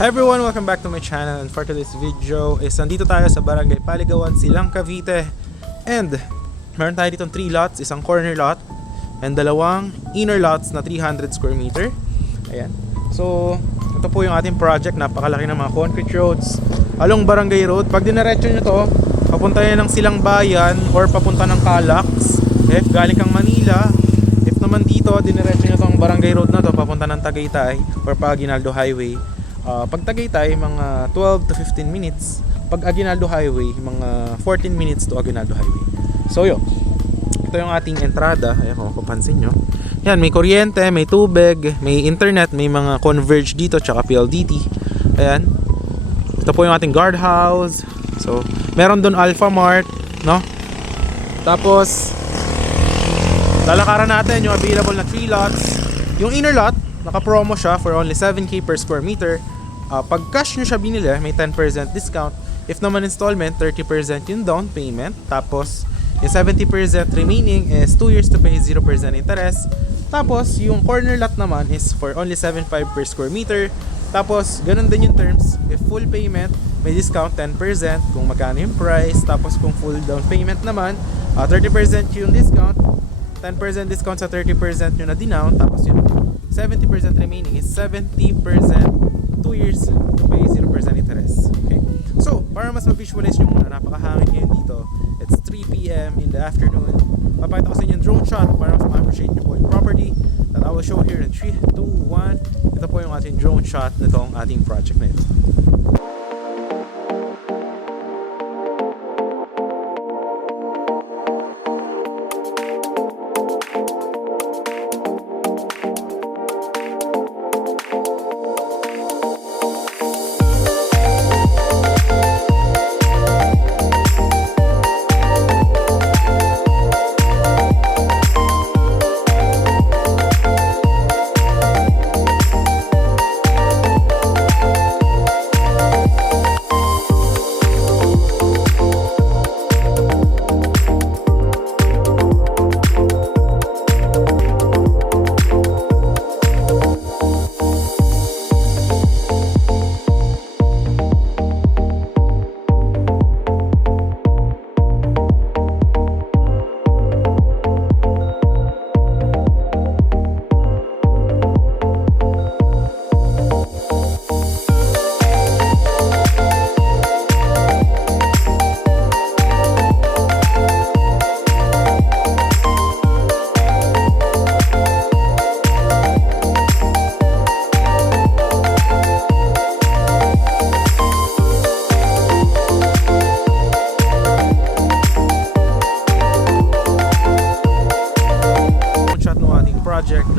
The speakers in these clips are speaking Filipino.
Hi everyone! Welcome back to my channel, and for today's video is nandito tayo sa Barangay Paligawan, Silang, Cavite. And meron tayo ditong 3 lots, isang corner lot and dalawang inner lots na 300 square meter. Ayan. So ito po yung ating project, napakalaki ng mga concrete roads along Barangay Road. Pag dinaretso nyo to, papunta yan ng Silang Bayan or papunta ng Calax if galing kang Manila. If naman dito, diniretso nyo tong Barangay Road na to, papunta ng Tagaytay or pa Aguinaldo Highway. Pag Tagaytay, mga 12 to 15 minutes. Pag Aguinaldo Highway, mga 14 minutes to Aguinaldo Highway. So yun, ito yung ating entrada. Ayan, kung mapapansin nyo, yan, may kuryente, may tubig, may internet, may mga converge dito, tsaka PLDT. Ayan, ito po yung ating guardhouse. So meron doon Alpha Mart, no? Tapos lalakaran natin yung available na 3 lots. Yung inner lot, naka-promo siya for only 7k per square meter. Pag cash nyo siya binili, may 10% discount. If naman installment, 30% yung down payment. Tapos yung 70% remaining is 2 years to pay, 0% interest. Tapos yung corner lot naman is for only 7.5 per square meter. Tapos ganun din yung terms. If full payment, may discount 10% kung magkano yung price. Tapos kung full down payment naman, 30% yung discount, 10% discount sa 30% yung na-denown. Tapos yung 70% remaining is 70%, 2 years to pay, 0% interest. Okay? So, para mas ma-visualize nyo muna, napakahangin ngayon dito. It's 3 PM in the afternoon. Papakita ko sa inyo yung drone shot para mas ma-appreciate nyo po yung property that I will show here in 3, 2, 1. Ito po yung ating drone shot nitong ating project na ito.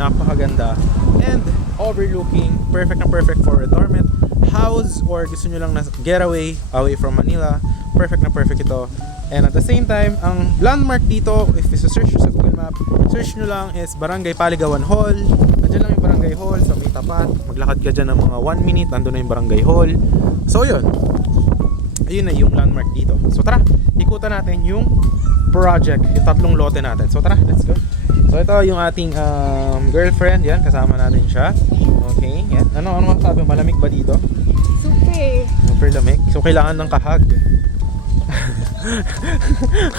Napakaganda and overlooking, perfect na perfect for retirement house or gusto nyo lang na getaway away from Manila. Perfect na perfect ito. And at the same time, ang landmark dito, if isa-search sa Google Map, search nyo lang is Barangay Paligawan Hall. Nandiyan lang yung Barangay Hall sa may tapat. Maglakad ka dyan ng mga 1 minute, nandun na yung Barangay Hall. So yun, ayun na yung landmark dito. So tara, ikutan natin yung project, yung 3 lote natin. So tara, let's go. So ito yung ating girlfriend, yan, kasama natin siya. Okay, yan. Ano masasabi, malamig ba dito? Super lamig. So kailangan ng kahag.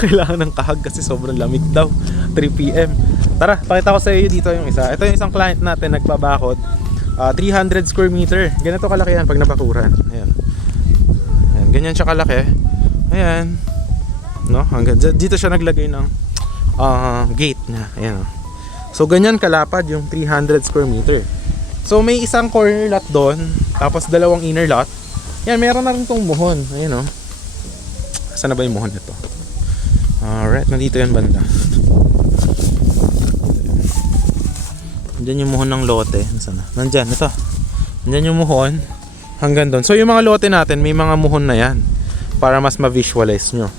Kailangan ng kahag kasi sobrang lamig daw. 3 PM. Tara, pakita ko sa iyo dito yung isa. Ito yung isang client natin nagpabakod. 300 square meter. Ganito kalaki yan pag nabakuran. Ayan. Ayan, ganyan siya kalaki. Ayan. No, hanggang dito siya naglagay ng gate na. Ayan. So ganyan kalapad yung 300 square meter. So may isang corner lot doon, tapos dalawang inner lot. Yan, meron na rin tong muhon. Ayan o. Saan na ba yung muhon nito? Alright, nandito yan banda. Nandyan yung muhon ng lote. Nasaan na? Nandyan, ito. Nandyan yung muhon hanggang doon. So yung mga lote natin, may mga muhon na yan para mas ma-visualize nyo.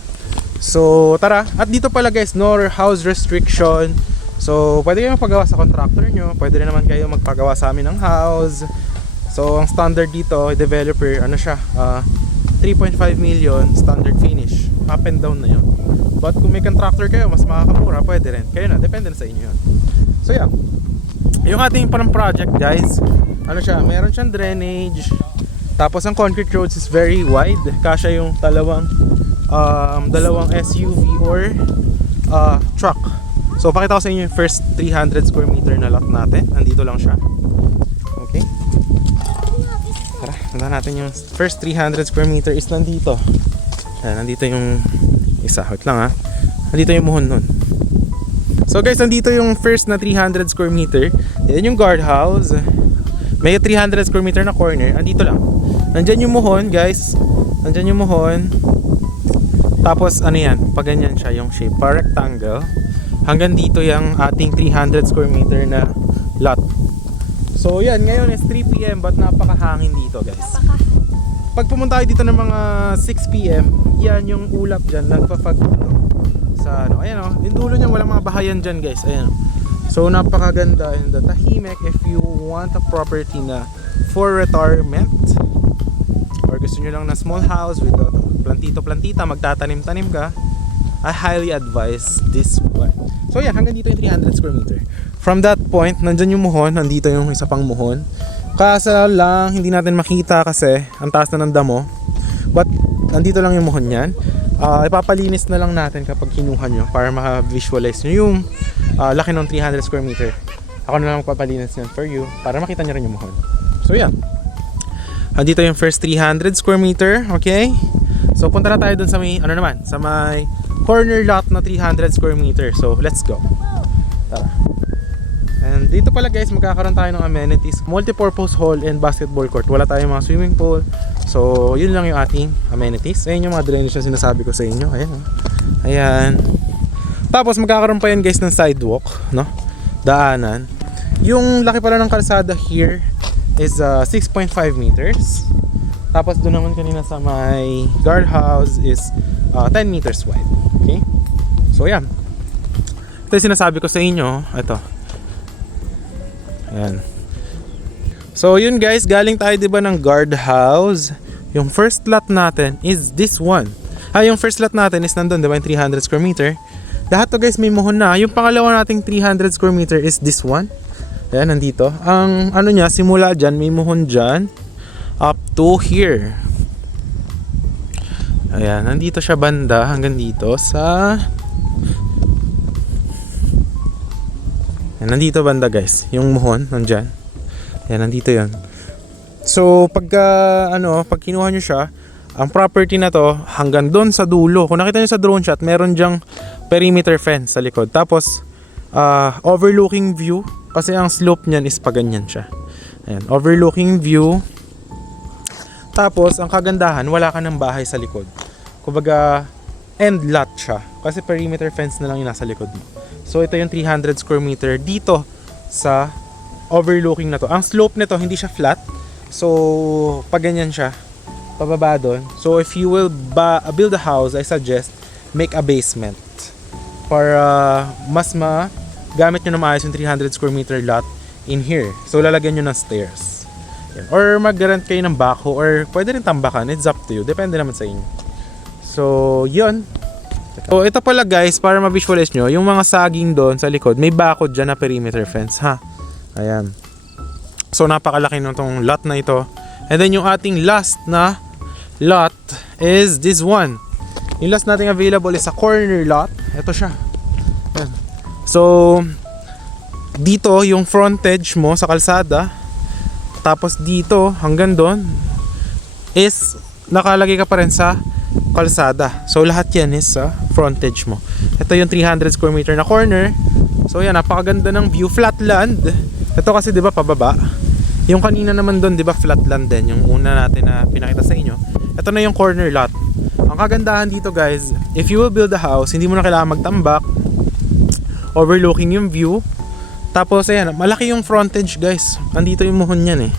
So tara, at dito pala guys, no house restriction. So pwede kayo magpagawa sa contractor nyo, pwede rin naman kayo magpagawa sa amin ng house. So ang standard dito, developer, ano siya, 3.5 million standard finish. Up and down na yun. But kung may contractor kayo, mas makakamura, pwede rin. Kayo na, depende na sa inyo yun. So yeah, yung ating parang project guys, ano siya, meron siyang drainage, Tapos ang concrete roads is very wide. Kasya yung dalawang SUV or truck. So pakita ko sa inyo yung first 300 square meter na lot natin. Nandito lang siya. Okay. Tara, tignan natin yung first 300 square meter is nandito. Ayan, nandito yung isa. Wait lang ha. Nandito yung muhon nun. So guys, nandito yung first na 300 square meter. Yan yung guardhouse. May 300 square meter na corner. Andito lang. Nandyan yung muhon guys. Nandyan yung muhon. Tapos ano yan, pag ganyan siya yung shape, pa rectangle. Hanggang dito yung ating 300 square meter na lot. So yan, ngayon is 3 PM but napakahangin dito guys. Pag pumunta kayo dito ng mga 6 PM, yan yung ulap dyan, nagpa-fog sa ano, ayan o, yung dulo niyan walang mga bahayan dyan guys, ayan o. So napakaganda and tahimik if you want a property na for retirement or gusto nyo lang na small house with plantito-plantita, magtatanim-tanim ka, I highly advise this one. So yan, hanggang dito yung 300 square meter. From that point, nandyan yung muhon, nandito yung isa pang muhon. Kasa lang, hindi natin makita kasi ang taas na ng damo. But nandito lang yung muhon yan. Ipapalinis na lang natin kapag kinuha nyo para maka-visualize nyo yung laki ng 300 square meter. Ako na lang magpapalinis yan for you para makita nyo rin yung muhon. So yan. Andito yung first 300 square meter, okay? So punta na tayo dun sa may, ano naman, sa may corner lot na 300 square meter. So let's go. Tara. And dito pala guys, magkakaroon tayo ng amenities, multi-purpose hall and basketball court. Wala tayong mga swimming pool. So yun lang yung ating amenities. Ayan yung mga drainage na sinasabi ko sa inyo. Ayan. Ayan. Tapos magkakaroon pa yan guys ng sidewalk, no? Daanan. Yung laki pala ng kalsada here is 6.5 meters. Tapos doon naman kanina sa may guardhouse is 10 meters wide. Okay? So yan. Ito yung sinasabi ko sa inyo. Ito. Ayan. So yun guys, galing tayo diba ng guardhouse. Yung first lot natin is this one. Yung first lot natin is nandun diba yung 300 square meter. Lahat to guys may muhon na. Yung pangalawa nating 300 square meter is this one. Ayan, nandito. Ang ano niya, simula dyan, may muhon dyan up to here. Ayan, nandito siya banda hanggang dito sa... Ayan, nandito banda guys, yung muhon, nandyan. Ayan, nandito yun. So, pag kinuha nyo siya, ang property na to hanggang doon sa dulo. Kung nakita nyo sa drone shot, meron dyang perimeter fence sa likod. Tapos, overlooking view. Kasi ang slope niyan is paganyan siya. Ayan, overlooking view. Tapos, ang kagandahan, wala ka ng bahay sa likod. Kumbaga, end lot siya. Kasi perimeter fence na lang yung nasa likod mo. So, ito yung 300 square meter dito sa overlooking na to. Ang slope nito, hindi siya flat. So, paganyan siya. Pababa doon. So, if you will build a house, I suggest make a basement. Para mas gamit nyo na maayos yung 300 square meter lot in here. So lalagyan nyo ng stairs. Yan. Or mag-rent kayo ng backhoe or pwede rin tambakan. It's up to you. Depende naman sa inyo. So yun. So ito pala guys, para ma-visualize nyo, yung mga saging doon sa likod, may bakod dyan na perimeter fence ha. Ayan. So napakalaki nung tong lot na ito. And then yung ating last na lot is this one. Yung last nating available is a corner lot. Ito siya. Ayan. So, dito yung frontage mo sa kalsada. Tapos dito hanggang doon is nakalagay ka pa rin sa kalsada. So, lahat yan is sa frontage mo. Ito yung 300 square meter na corner. So, yan, napakaganda ng view. Flat land. Ito kasi 'di ba pababa. Yung kanina naman doon 'di ba flat land din. Yung una natin na pinakita sa inyo. Ito na yung corner lot. Ang kagandahan dito guys, if you will build a house, hindi mo na kailangan magtambak. Overlooking yung view. Tapos ayan, malaki yung frontage guys. Andito yung muhon niyan eh.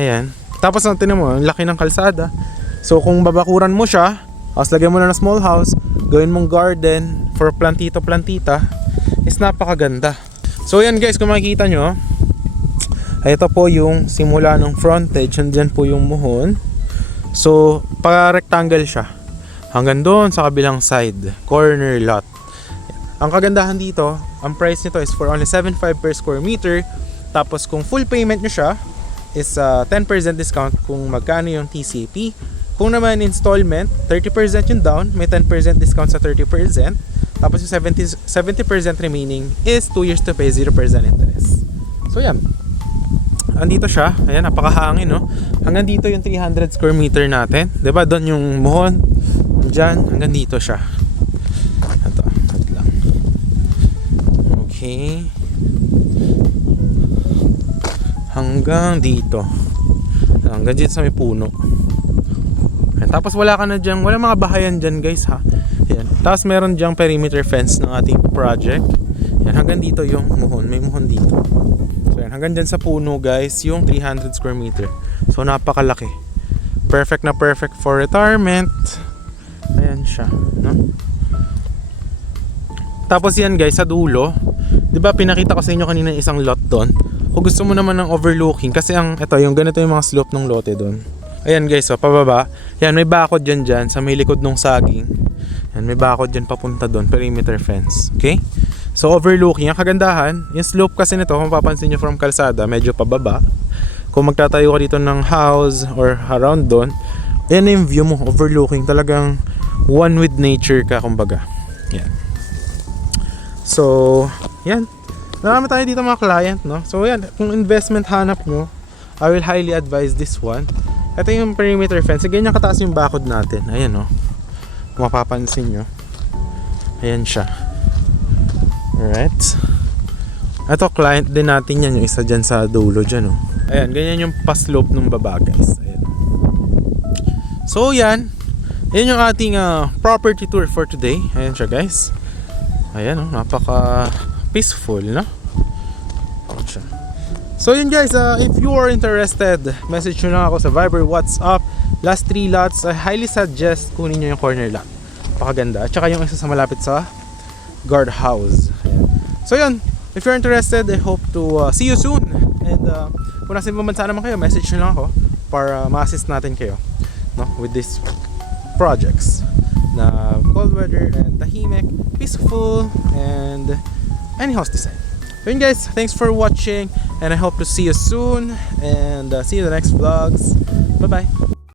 Ayan. Tapos tingnan mo, ang laki ng kalsada. So kung babakuran mo siya, tapos lagyan mo na ng small house, gawin mong garden for plantito-plantita, is napakaganda. So ayan guys, kung makikita nyo, ito po yung simula ng frontage. Andyan po yung muhon. So, pa-rectangle siya. Hanggang doon sa kabilang side, corner lot. Ang kagandahan dito, ang price nito is for only 7.5 per square meter. Tapos kung full payment nyo siya, is 10% discount kung magkano yung TCP. Kung naman installment, 30% yung down, may 10% discount sa 30%. Tapos yung 70% remaining is 2 years to pay 0% interest. So yan. Andito siya. Ayan, napakahangin, no? Hanggang dito yung 300 square meter natin. 'Di ba? Doon yung muhon. Diyan, hanggang dito siya. Ito, at lang. Okay. Hanggang dito. Hanggang dito sa may puno. Ayan, tapos wala ka na dyan, wala mga bahayan dyan guys ha. Ayan. Tapos meron dyang perimeter fence ng ating project. Ayan, hanggang dito yung muhon. May muhon dito. So ayan, hanggang dyan sa puno guys, yung 300 square meter. So napakalaki. Perfect na perfect for retirement. Ayan siya, no? Tapos yan guys, sa dulo, 'di ba pinakita ko sa inyo kanina isang lot doon. Kung gusto mo naman ng overlooking, kasi ito, yung ganito yung mga slope ng lote doon. Ayan guys, so pababa. Yan, may bakod dyan sa may likod ng saging. Yan, may bakod dyan papunta doon, perimeter fence. Okay? So overlooking, ang kagandahan, yung slope kasi nito, kung mapapansin nyo from kalsada, medyo pababa. Kung magtatayo ka dito ng house or around doon, ayan yung view mo, overlooking. Talagang one with nature ka, kumbaga. Yan. So, yan. Marami tayo dito mga client, no? So yan, kung investment hanap mo, I will highly advise this one. Ito yung perimeter fence. Ganyan kataas yung bakod natin. Ayan, no? Kung mapapansin nyo. Ayan siya. Alright. Ito, client din natin yan. Yung isa dyan sa dulo dyan, no? Ayan, ganyan yung pa-slope ng baba, guys. Ayan. So yan. Ayan yung ating property tour for today. Ayan siya, guys. Ayan, no? Napaka peaceful, no? So yun guys, if you are interested, message nyo lang ako sa Viber, WhatsApp. Last 3 lots, I highly suggest kunin nyo yung corner lot. Pakaganda. At saka yung isa sa malapit sa guardhouse. Ayan. So yun, if you're interested, I hope to see you soon. And kung nasa ibang bansa naman kayo, message nyo lang ako para ma-assist natin kayo, no, with these projects na cold weather and tahimik, peaceful, and any house design. So yun guys, thanks for watching and I hope to see you soon and see you in the next vlogs. Bye bye.